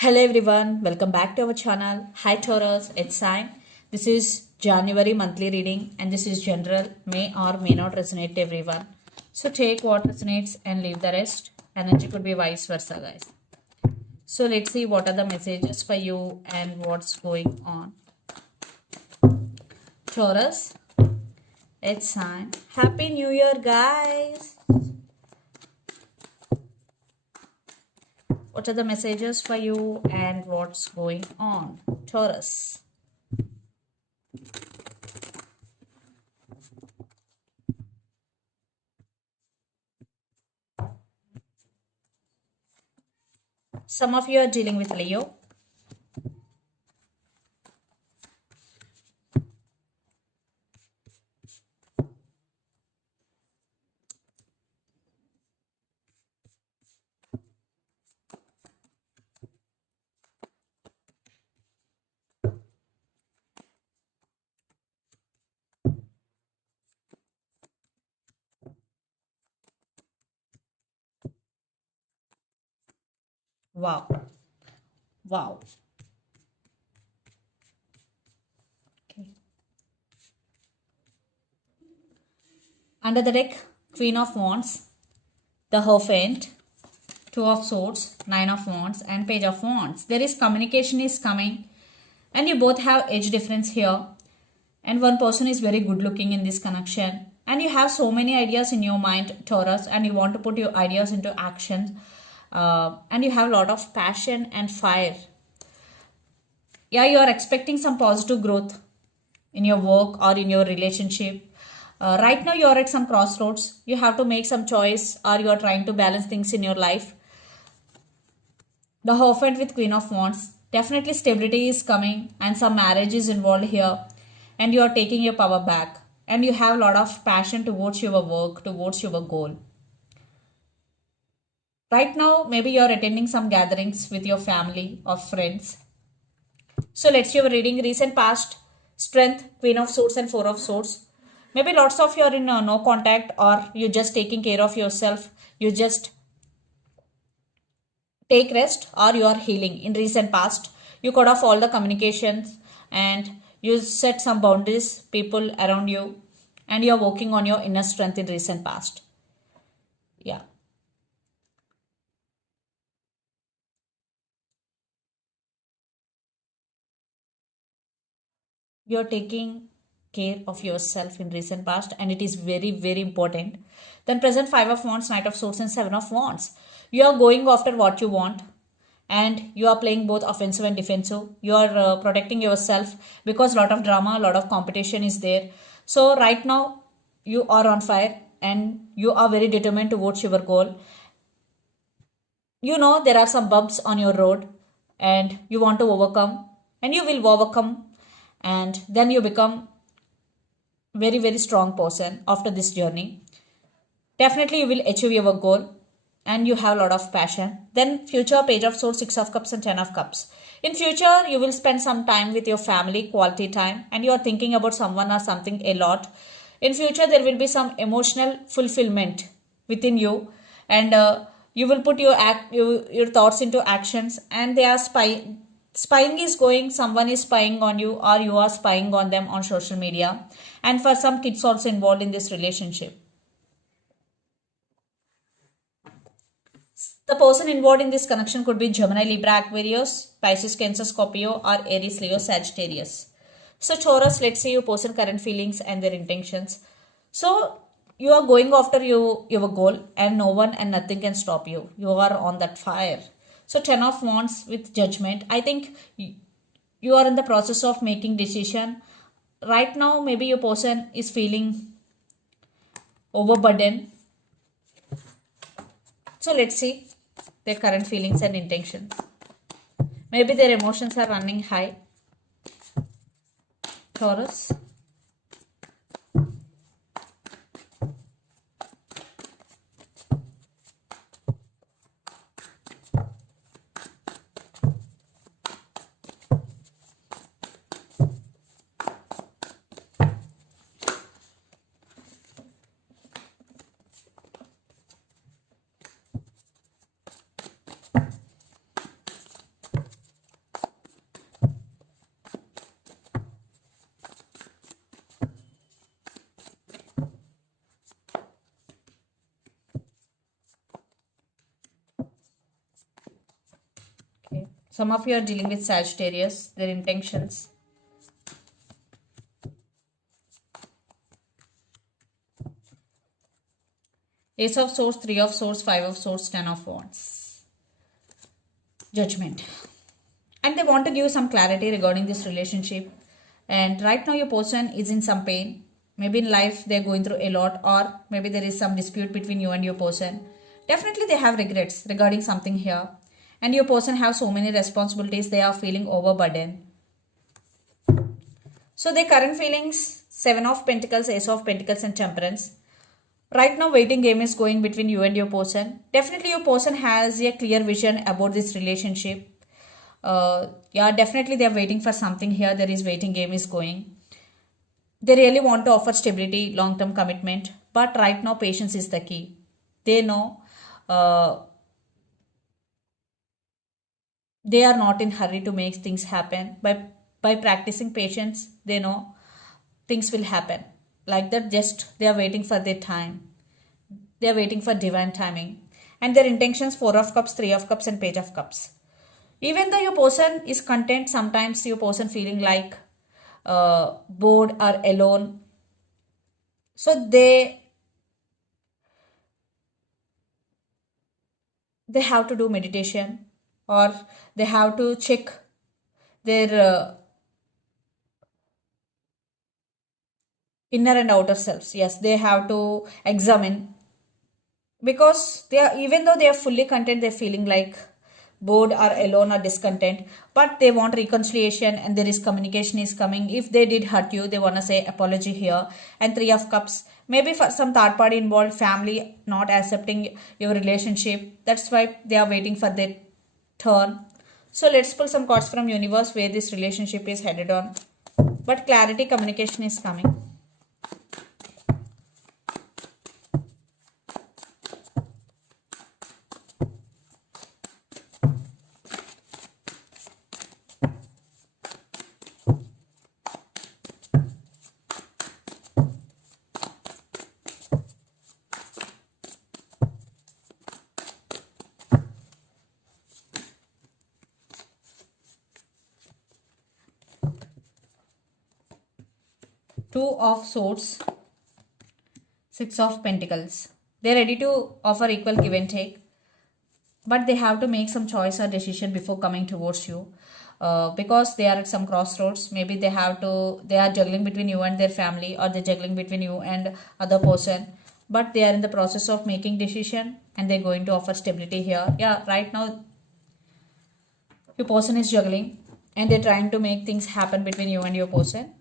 Hello everyone, welcome back to our channel. Hi Taurus, it's Sign. This is January monthly reading and this is general, may or may not resonate to everyone. So take what resonates and leave the rest. Energy could be vice versa, guys. So let's see what are the messages for you and what's going on. Taurus, it's Sign. Happy New Year, guys. What are the messages for you and what's going on? Taurus. Some of you are dealing with Leo. Wow. Wow. Okay. Under the deck, Queen of Wands, the Hierophant, Two of Swords, Nine of Wands, and Page of Wands. There is communication is coming, and you both have age difference here. And one person is very good looking in this connection. And you have so many ideas in your mind, Taurus, and you want to put your ideas into action. And you have a lot of passion and fire. Yeah, you are expecting some positive growth in your work or in your relationship. Right now, you are at some crossroads. You have to make some choice, or you are trying to balance things in your life. The Hierophant with Queen of Wands. Definitely stability is coming and some marriage is involved here. And you are taking your power back. And you have a lot of passion towards your work, towards your goal. Right now, maybe you are attending some gatherings with your family or friends. So let's see your reading. Recent past, Strength, Queen of Swords and Four of Swords. Maybe lots of you are in no contact, or you're just taking care of yourself. You just take rest, or you are healing. In recent past, you cut off all the communications and you set some boundaries, people around you, and you are working on your inner strength in recent past. Yeah. You're taking care of yourself in recent past, and it is very important. Then present, Five of Wands, Knight of Swords, and Seven of Wands. You are going after what you want, and you are playing both offensive and defensive. You are protecting yourself because a lot of drama, a lot of competition is there. So right now you are on fire and you are very determined towards your goal. You know there are some bumps on your road and you want to overcome, and you will overcome, and then you become very strong person after this journey. Definitely you will achieve your goal and you have a lot of passion. Then future, Page of Swords, Six of Cups and Ten of Cups. In future, you will spend some time with your family, quality time, and you are thinking about someone or something a lot. In future, there will be some emotional fulfillment within you, and you will put your thoughts into actions, and they are spying is going, someone is spying on you or you are spying on them on social media, and for some kids also involved in this relationship. The person involved in this connection could be Gemini, Libra, Aquarius, Pisces, Cancer, Scorpio, or Aries, Leo, Sagittarius. So Taurus, let's say your person current feelings and their intentions. So you are going after your goal, and no one and nothing can stop you. You are on that fire. So Ten of Wands with Judgment. I think you are in the process of making decision. Right now, maybe your person is feeling overburdened. So let's see their current feelings and intentions. Maybe their emotions are running high. Taurus. Some of you are dealing with Sagittarius, their intentions. Ace of Swords, Three of Swords, Five of Swords, Ten of Wands. Judgment. And they want to give some clarity regarding this relationship. And right now your person is in some pain. Maybe in life they're going through a lot, or maybe there is some dispute between you and your person. Definitely they have regrets regarding something here. And your person have so many responsibilities, they are feeling overburdened. So their current feelings, Seven of Pentacles, Ace of Pentacles and Temperance. Right now waiting game is going between you and your person. Definitely your person has a clear vision about this relationship. Yeah, definitely they are waiting for something here. There is waiting game is going. They really want to offer stability, long-term commitment. But right now patience is the key. They know they are not in hurry to make things happen. By practicing patience, they know things will happen. Like that, just they are waiting for their time. They are waiting for divine timing. And their intentions, Four of Cups, Three of Cups and Page of Cups. Even though your person is content, sometimes your person feeling like bored or alone. So they have to do meditation, or they have to check their inner and outer selves. Yes, they have to examine, because they are, even though they are fully content, they're feeling like bored or alone or discontent, but they want reconciliation and there is communication is coming. If they did hurt you, they want to say apology here. And Three of Cups, maybe for some third party involved, family not accepting your relationship, that's why they are waiting for their turn. So let's pull some cards from universe where this relationship is headed on. But clarity, communication is coming. Two of Swords, Six of Pentacles. They're ready to offer equal give and take, but they have to make some choice or decision before coming towards you, because they are at some crossroads. Maybe they are juggling between you and their family, or they're juggling between you and other person, but they are in the process of making decision and they're going to offer stability here. Yeah, right now your person is juggling and they're trying to make things happen between you and your person.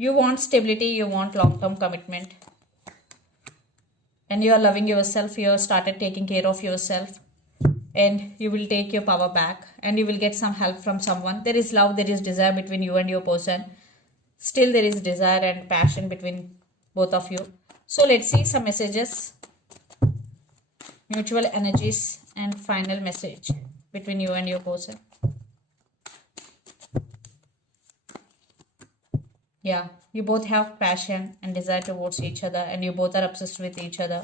You want stability, you want long-term commitment. And you are loving yourself, you have started taking care of yourself. And you will take your power back and you will get some help from someone. There is love, there is desire between you and your person. Still there is desire and passion between both of you. So let's see some messages, mutual energies and final message between you and your person. Yeah, you both have passion and desire towards each other and you both are obsessed with each other.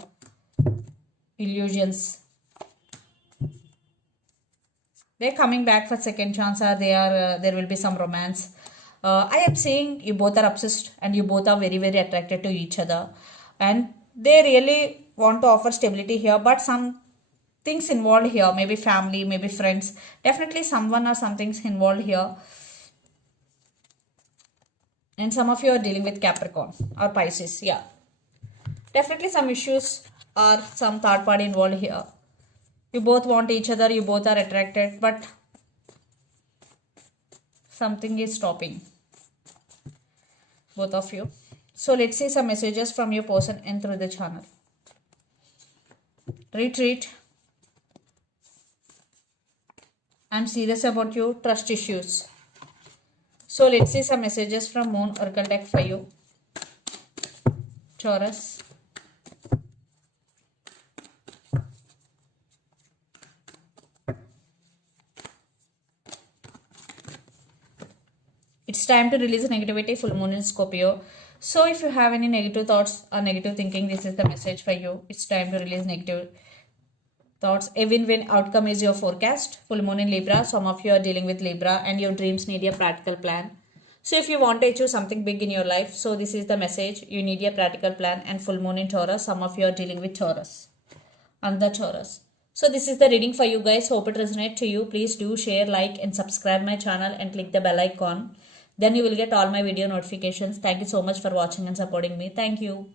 Illusions. They're coming back for second chance, or there will be some romance. I am saying you both are obsessed and you both are very, very attracted to each other. And they really want to offer stability here, but some things involved here, maybe family, maybe friends. Definitely someone or something's involved here. And some of you are dealing with Capricorn or Pisces. Yeah. Definitely some issues or some third party involved here. You both want each other. You both are attracted. But something is stopping both of you. So let's see some messages from your person and through the channel. Retreat. I'm serious about you. Trust issues. So let's see some messages from Moon Oracle deck for you. Taurus. It's time to release negativity. Full moon in Scorpio. So if you have any negative thoughts or negative thinking, this is the message for you. It's time to release negative thoughts. A win-win outcome is your forecast. Full moon in Libra. Some of you are dealing with Libra and your dreams need a practical plan. So if you want to achieve something big in your life, so this is the message. You need a practical plan. And full moon in Taurus. Some of you are dealing with Taurus. And the Taurus. So this is the reading for you guys. Hope it resonates to you. Please do share, like and subscribe my channel and click the bell icon. Then you will get all my video notifications. Thank you so much for watching and supporting me. Thank you.